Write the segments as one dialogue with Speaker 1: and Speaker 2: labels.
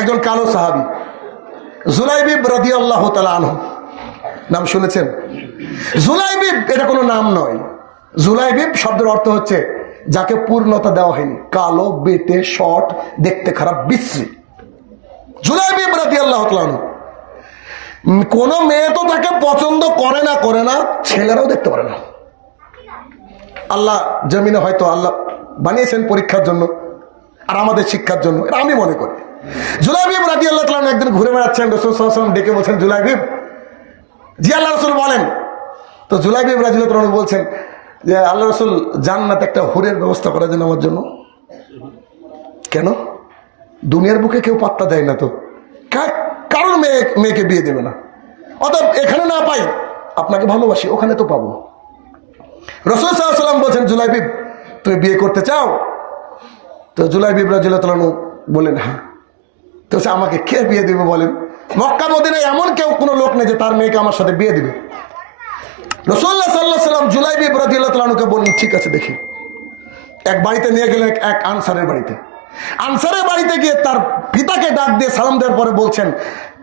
Speaker 1: একজন কালো সাহাবি। জুলাইবিব রাদি আল্লাহ আনহ। নাম শুনেছেন? জুলাইবিব এটা কোনো নাম নয়। জুলাইবিব শব্দের অর্থ হচ্ছে যাকে পূর্ণতা দেওয়া হয়নি। কালো, বেটে, শর্ট, দেখতে খারাপ, বিশ্রী। জুলাইবিব রাদি আল্লাহ আনহু। কোনো মেয়ে তো তাকে পছন্দ করে না করে না, ছেলেরাও দেখতে পারে না। আল্লাহ জমিনে হয়তো আল্লাহ বানিয়েছেন পরীক্ষার জন্য আর আমাদের শিক্ষার জন্য, এটা আমি মনে করি। জুলাইবিব রাজি আল্লাহ তালাম একদিন ঘুরে বেড়াচ্ছেন, রসুল সাল্লাম ডেকে বলছেন জুলাইবিব জি আল্লাহ রসুল বলেন। তো জুলাইবিব রাজি আল্লাহ বলছেন যে আল্লাহ রসুল জান্নাত একটা হুরের ব্যবস্থা করার জন্য আমার জন্য। কেন? দুনিয়ার বুকে কেউ পাত্তা দেয় না তো। কারোর মেয়ে, মেয়েকে বিয়ে দেবে না। অতএব এখানে না পাই, আপনাকে ভালোবাসি, ওখানে তো পাবো। রসুল সাল্লাম বলছেন জুলাইবিব তুমি বিয়ে করতে চাও? তো জুলাইবিব রাজু বলেন হ্যাঁ। তো সে আমাকে কে বিয়ে দিবে বলেন? মক্কা, মদিনায় এমন কেউ কোনো লোক নেই যে তার মেয়েকে আমার সাথে বিয়ে দিবে। রসুল্লাহ সাল্লাহ সাল্লাম জুলাই জুলাইবিব রাজিউল্লাহকে বললেন, ঠিক আছে, দেখি। এক বাড়িতে নিয়ে গেলেন এক- এক আনসারের বাড়িতে। আনসারের বাড়িতে গিয়ে তার পিতাকে ডাক দিয়ে সালাম দেওয়ার পরে বলছেন,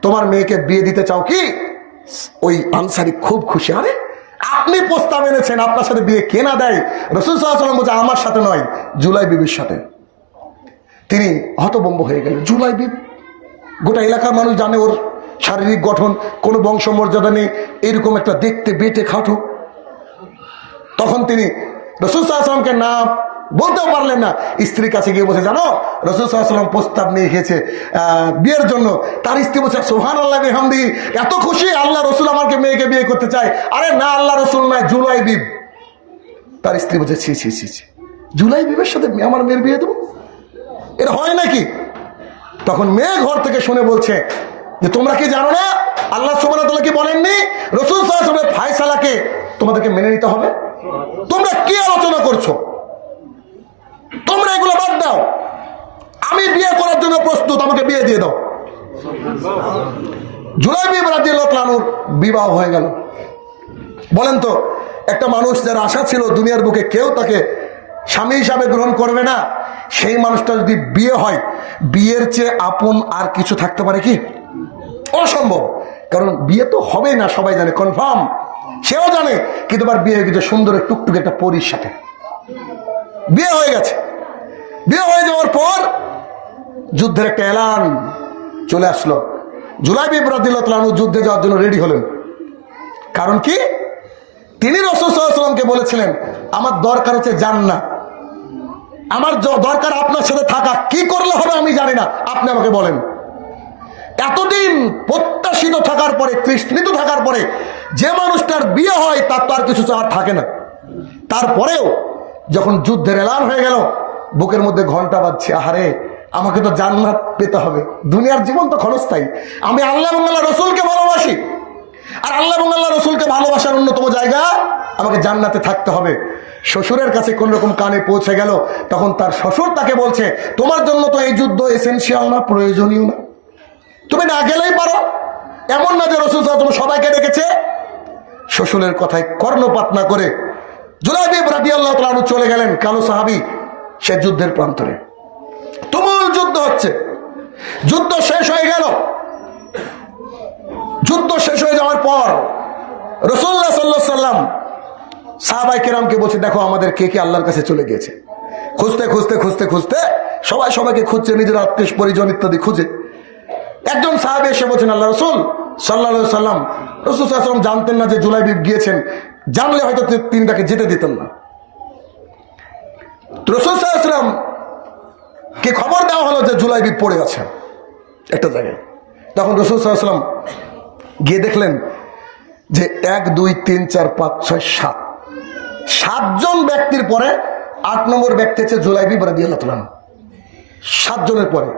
Speaker 1: তোমার মেয়েকে বিয়ে দিতে চাও কি? ওই আনসারি খুব খুশি। আরে, আপনি প্রস্তাব এনেছেন, আপনার সাথে বিয়ে কে না দেয়? রসুল সাল্লাম বলছে, আমার সাথে নয় জুলাই বিবির সাথে। তিনি হতবম্ব হয়ে গেলেন। জুলাই বিব গোটা এলাকার মানুষ জানে ওর শারীরিক গঠন কোনো বংশমর্যাদা নেই এরকম একটা দেখতে বেটে খাটো। তখন তিনি রসুল সাল্লামকে না বলতেও পারলেন না স্ত্রীর কাছে গিয়ে বসে জানো রসুল সাল্লাম প্রস্তাব নিয়ে আহ, বিয়ের জন্য। তার স্ত্রী বলছে সোহান আল্লাহ বেহামদি এত খুশি আল্লাহ রসুল আমাকে মেয়েকে বিয়ে করতে চায়। আরে না আল্লাহ রসুল নয় জুলাই বিব। তার স্ত্রী বলছে ছি ছি ছি ছি। জুলাই বিবের সাথে আমার মেয়ের বিয়ে দেবো? এটা হয় নাকি? তখন মেয়ে ঘর থেকে শুনে বলছে যে, তোমরা কি জানো না? আল্লাহ সুবাহ কি বলেননি? রসুল ফায়সালাকে তোমাদেরকে মেনে নিতে হবে। তোমরা কি আলোচনা করছ? তোমরা এগুলো বাদ দাও। আমি বিয়ে করার জন্য প্রস্তুত, আমাকে বিয়ে দিয়ে দাও। জুলাই বিবাহ হয়ে গেল। বলেন তো, একটা মানুষ যার আশা ছিল দুনিয়ার বুকে কেউ তাকে স্বামী হিসাবে গ্রহণ করবে না সেই মানুষটা যদি বিয়ে হয়, বিয়ের চেয়ে আপন আর কিছু থাকতে পারে কি? অসম্ভব। কারণ বিয়ে তো হবেই না, সবাই জানে কনফার্ম সেও জানে, কিন্তু আবার বিয়ে হয়ে গেছে সুন্দর টুকটুক একটা পরির সাথে। বিয়ে হয়ে গেছে। বিয়ে হয়ে যাওয়ার পর যুদ্ধের একটা এলান চলে আসলো। জুলাই বিবরাদিল্লাহ যুদ্ধে যাওয়ার জন্য রেডি হলেন। কারণ কি? তিনি রসুলামকে বলেছিলেন, আমার দরকার হচ্ছে জান্নাত। আমার দরকার আপনার সাথে থাকা। কি করলে হবে আমি জানি না। আপনি আমাকে বলেন। এতদিন প্রত্যাশিত থাকার পরে, তৃষ্ণিত থাকার পরে যে মানুষটার বিয়ে হয়, তার তো আর কিছু চাওয়ার থাকে না। তারপরেও যখন যুদ্ধের এলান হয়ে গেল, বুকের মধ্যে ঘণ্টা বাজছে। আহারে, আমাকে তো জান্নাত পেতে হবে। দুনিয়ার জীবন তো ক্ষণস্থায়ী। আমি আল্লাহ এবং রসুলকে ভালোবাসি। আর আল্লাহ এবং রসুলকে ভালোবাসার অন্যতম জায়গা আমাকে জান্নাতে থাকতে হবে। শ্বশুরের কাছে কোন রকম কানে পৌঁছে গেল, তখন তার শ্বশুর তাকে বলছে, তোমার জন্য তো এই যুদ্ধ এসেন্সিয়াল না, প্রয়োজনীয় না। তুমি না গেলেই পারো। এমন না যে রসুল ওয়াসাল্লাম সবাইকে ডেকেছে। শ্বশুরের কথায় কর্ণপাত না করে তালু চলে গেলেন কালো সাহাবি সে যুদ্ধের প্রান্তরে। তুমুল যুদ্ধ হচ্ছে। যুদ্ধ শেষ হয়ে গেল। যুদ্ধ শেষ হয়ে যাওয়ার পর রসুল্লাহ সাল্লাহ সাল্লাম সাহাবাই কেরামকে বলছে, দেখো আমাদের কে কে আল্লাহর কাছে চলে গিয়েছে। খুঁজতে খুঁজতে খুঁজতে খুঁজতে সবাই সবাইকে খুঁজছে, নিজের আত্মীয় পরিজন ইত্যাদি খুঁজে। একজন সাহাবে এসে বলছেন, আল্লাহ রসুল সাল্লা সাল্লাম রসুল সাল্লাম জানতেন না যে জুলাই গিয়েছেন, জানলে হয়তো তিনি তাকে যেতে দিতেন না। রসুল সাল্লাম কে খবর দেওয়া হলো যে জুলাই বিব পড়ে আছে, একটা জায়গায়। তখন রসুল সাল্লাম গিয়ে দেখলেন যে এক, দুই, তিন, চার, পাঁচ, ছয়, সাত সাতজন ব্যক্তির পরে আট নম্বর ব্যক্তি হচ্ছে জুলাইবি বরাদি আল্লাহ সাতজনের পরে।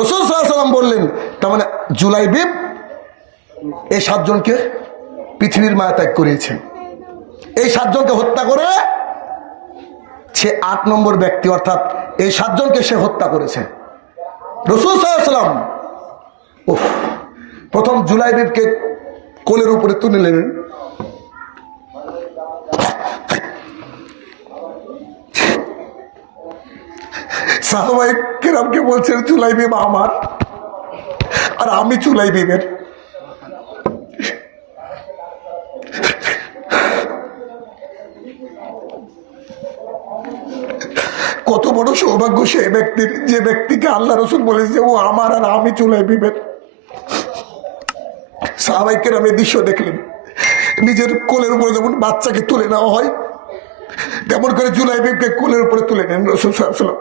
Speaker 1: রসুল সাল্লাম বললেন, তার মানে জুলাইবিব এই সাতজনকে পৃথিবীর মায়া ত্যাগ করিয়েছেন এই সাতজনকে হত্যা করে সে আট নম্বর ব্যক্তি, অর্থাৎ এই সাতজনকে সে হত্যা করেছে। রসুল সাল্লাম উফ, প্রথম জুলাইবিবকে কোলের উপরে তুলে নেবেন। সাহবাই কিরামকে বলছেন জুলাইবিব আমার, আর আমি চুলাই বিবের কত বড় সৌভাগ্য সে ব্যক্তির যে ব্যক্তিকে আল্লাহ রসুল বলেছে ও আমার আর আমি চুলাই বিবের সাহাবাইকের আমি দৃশ্য দেখলেন। নিজের কোলের উপরে যেমন বাচ্চাকে তুলে নেওয়া হয়, তেমন করে জুলাই বিবকে কোলের উপরে তুলে নেন রসুল সাল্লাম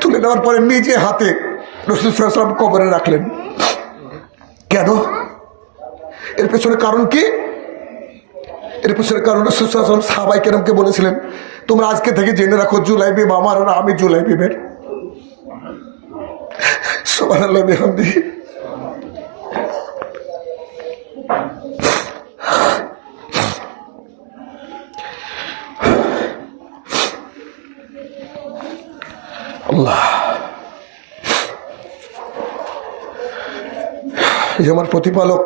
Speaker 1: তুলে নেওয়ার পরে নিজে হাতে রসুল কবরে রাখলেন। কেন? এর পেছনে কারণ কি? এর পেছনে কারণ রসুল সাহাবাই কেরমকে বলেছিলেন, তোমরা আজকে থেকে জেনে রাখো জুলাই বিব আমার আর আমি জুলাই বিবের সোমান আল্লাহ এই আমার প্রতিপালক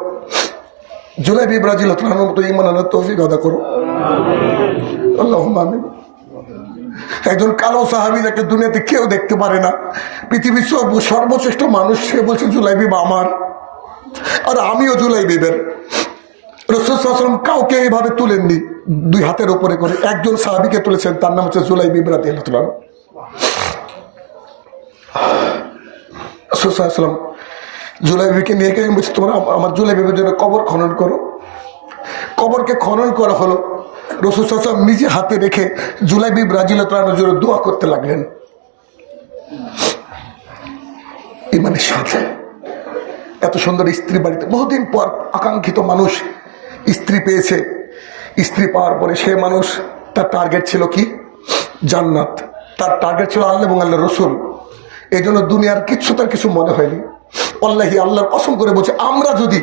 Speaker 1: জুলাই বিব্রাজিল মতো ইমান আনার তৌফিক আদা করো আল্লাহ একজন কালো সাহাবি যাকে দুনিয়াতে কেউ দেখতে পারে না, পৃথিবীর সর্ব- সর্বশ্রেষ্ঠ মানুষ, সে বলছে জুলাই বিব আমার। আর আমিও জুলাই বিবের রসুলাম কাউকে এইভাবে তুলেননি, দুই হাতের উপরে করে। একজন সাহাবিকে তুলেছেন, তার নাম হচ্ছে জুলাই বিবরাতি রসুলাম জুলাই বিবিকে নিয়ে গেলেন বলছে, তোমরা আমার জুলাই বিবির জন্য কবর খনন করো। কবরকে খনন করা হলো। রসুল সাল্লাম নিজে হাতে রেখে জুলাইবি ব্রাজিল জন্য দোয়া করতে লাগলেন। ইমানের সাথে। এত সুন্দর স্ত্রী বাড়িতে, বহুদিন পর আকাঙ্ক্ষিত মানুষ স্ত্রী পেয়েছে। স্ত্রী পাওয়ার পরে সে মানুষ, তার টার্গেট ছিল কি? জান্নাত। তার টার্গেট ছিল আল্লাহ এবং আল্লাহ রসুল। এই জন্য দুনিয়ার কিচ্ছু তার কিছু মনে হয়নি। আল্লাহি আল্লাহর কসম করে বলছে, আমরা যদি,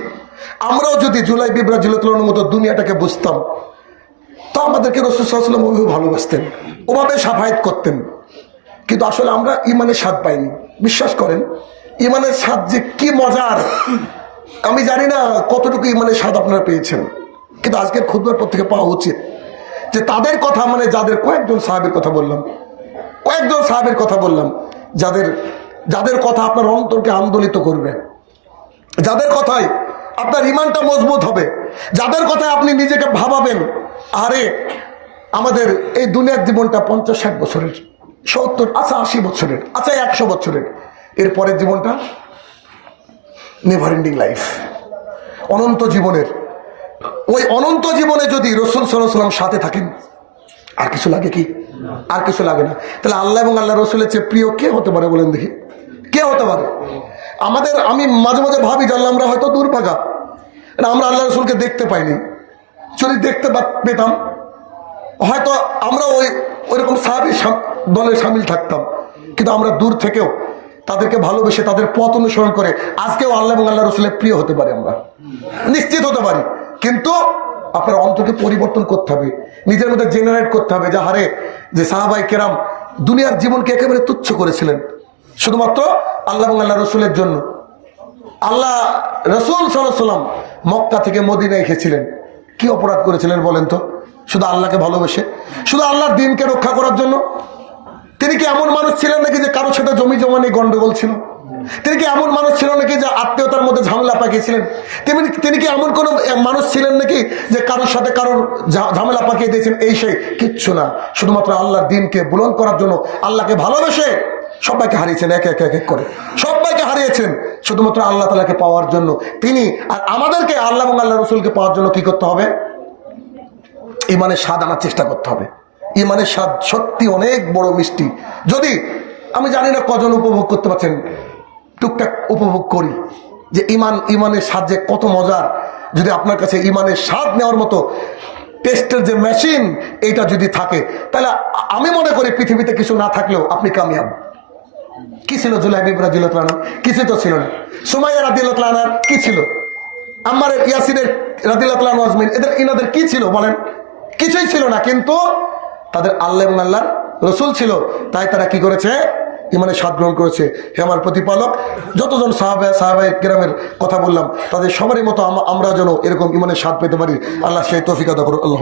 Speaker 1: আমরাও যদি জুলাই বিব্রাজিলতলার মতো দুনিয়াটাকে বুঝতাম, তা আমাদেরকে রসুলাম ওইভাবে ভালোবাসতেন, ওভাবে সাফায়াত করতেন। কিন্তু আসলে আমরা ইমানের স্বাদ পাইনি। বিশ্বাস করেন, ইমানের স্বাদ যে কি মজার, আমি জানি না কতটুকু ইমানের স্বাদ আপনারা পেয়েছেন। কিন্তু আজকের খুদবার পর থেকে পাওয়া উচিত যে তাদের কথা মানে যাদের কয়েকজন সাহাবের কথা বললাম, কয়েকজন সাহাবের কথা বললাম, যাদের যাদের কথা আপনার অন্তরকে আন্দোলিত করবে, যাদের কথায় আপনার ইমানটা মজবুত হবে, যাদের কথায় আপনি নিজেকে ভাবাবেন, আরে আমাদের এই দুনিয়ার জীবনটা পঞ্চাশ ষাট বছরের, সত্তর আচ্ছা আশি বছরের আচ্ছা একশো বছরের এর পরের জীবনটা নেভার এন্ডিং লাইফ অনন্ত জীবনের, ওই অনন্ত জীবনে যদি রসুল সাল্লাম সাথে থাকেন, আর কিছু লাগে কি? আর কিছু লাগে না। তাহলে আল্লাহ এবং আল্লাহ রসুলের চেয়ে প্রিয় কে হতে পারে বলেন দেখি? কে হতে পারে? আমাদের আমি মাঝে মাঝে ভাবি জানলাম আমরা হয়তো দুর্ভাগা। না, আমরা আল্লাহ রসুলকে দেখতে পাইনি। যদি দেখতে পেতাম হয়তো আমরা ওই ওইরকম সাহাবি দলে সামিল থাকতাম। কিন্তু আমরা দূর থেকেও তাদেরকে ভালোবেসে তাদের পথ অনুসরণ করে আজকেও আল্লাহ এবং আল্লাহ রসুলের প্রিয় হতে পারি আমরা। নিশ্চিত হতে পারি। কিন্তু আপনার অন্তকে পরিবর্তন করতে হবে। নিজের মধ্যে জেনারেট করতে হবে যে হারে যে সাহাবাই কেরাম দুনিয়ার জীবনকে একেবারে তুচ্ছ করেছিলেন। শুধুমাত্র আল্লাহ আল্লাহ রসুলের জন্য। আল্লাহ রসুল সাল্লাম মক্কা থেকে মদিনায় এসেছিলেন। কি অপরাধ করেছিলেন বলেন তো? শুধু আল্লাহকে ভালোবেসে? শুধু আল্লাহর দিনকে রক্ষা করার জন্য? তিনি কি এমন মানুষ ছিলেন নাকি যে কারোর সাথে জমি জমা নিয়ে গন্ডগোল ছিল? তিনি কি এমন মানুষ ছিল নাকি যে আত্মীয়তার মধ্যে ঝামেলা পাকিয়েছিলেন? তিনি তিনি কি এমন কোন মানুষ ছিলেন নাকি যে কারোর সাথে কারোর ঝামেলা পাকিয়ে দিয়েছেন? এই সেই কিচ্ছু না। শুধুমাত্র আল্লাহর দিনকে বুলন করার জন্য, আল্লাহকে ভালোবেসে সবাইকে হারিয়েছেন, এক এক এক এক করে। সবাইকে হারিয়েছেন শুধুমাত্র আল্লাহ তালাকে পাওয়ার জন্য। তিনি আর আমাদেরকে আল্লাহ এবং আল্লাহ রসুলকে পাওয়ার জন্য কি করতে হবে? ইমানের স্বাদ আনার চেষ্টা করতে হবে। ইমানের স্বাদ সত্যি অনেক বড় মিষ্টি। যদি, আমি জানি না কজন উপভোগ করতে পারছেন, টুকটাক উপভোগ করি, যে ইমান, ইমানের স্বাদ যে কত মজার। যদি আপনার কাছে ইমানের স্বাদ নেওয়ার মতো টেস্টের যে মেশিন, এইটা যদি থাকে, তাহলে আমি মনে করি পৃথিবীতে কিছু না থাকলেও আপনি কামিয়াব। কি ছিল জুলাই বিবরাজিল কিছু তো ছিল না। সুমাইয়া রাদিল কি ছিল? আমার ইয়াসিনের রাদিল্লাহ আজমিন এদের ইনাদের কি ছিল বলেন? কিছুই ছিল না, কিন্তু তাদের আল্লাহ এবং আল্লাহর রসুল ছিল। তাই তারা কি করেছে? ইমানে স্বাদ গ্রহণ করেছে। হে আমার প্রতিপালক, যতজন সাহাবে সাহাবাই গ্রামের কথা বললাম, তাদের সবারই মতো আমরা যেন এরকম ইমানের স্বাদ পেতে পারি। আল্লাহ সেই তফিকা করো আল্লাহ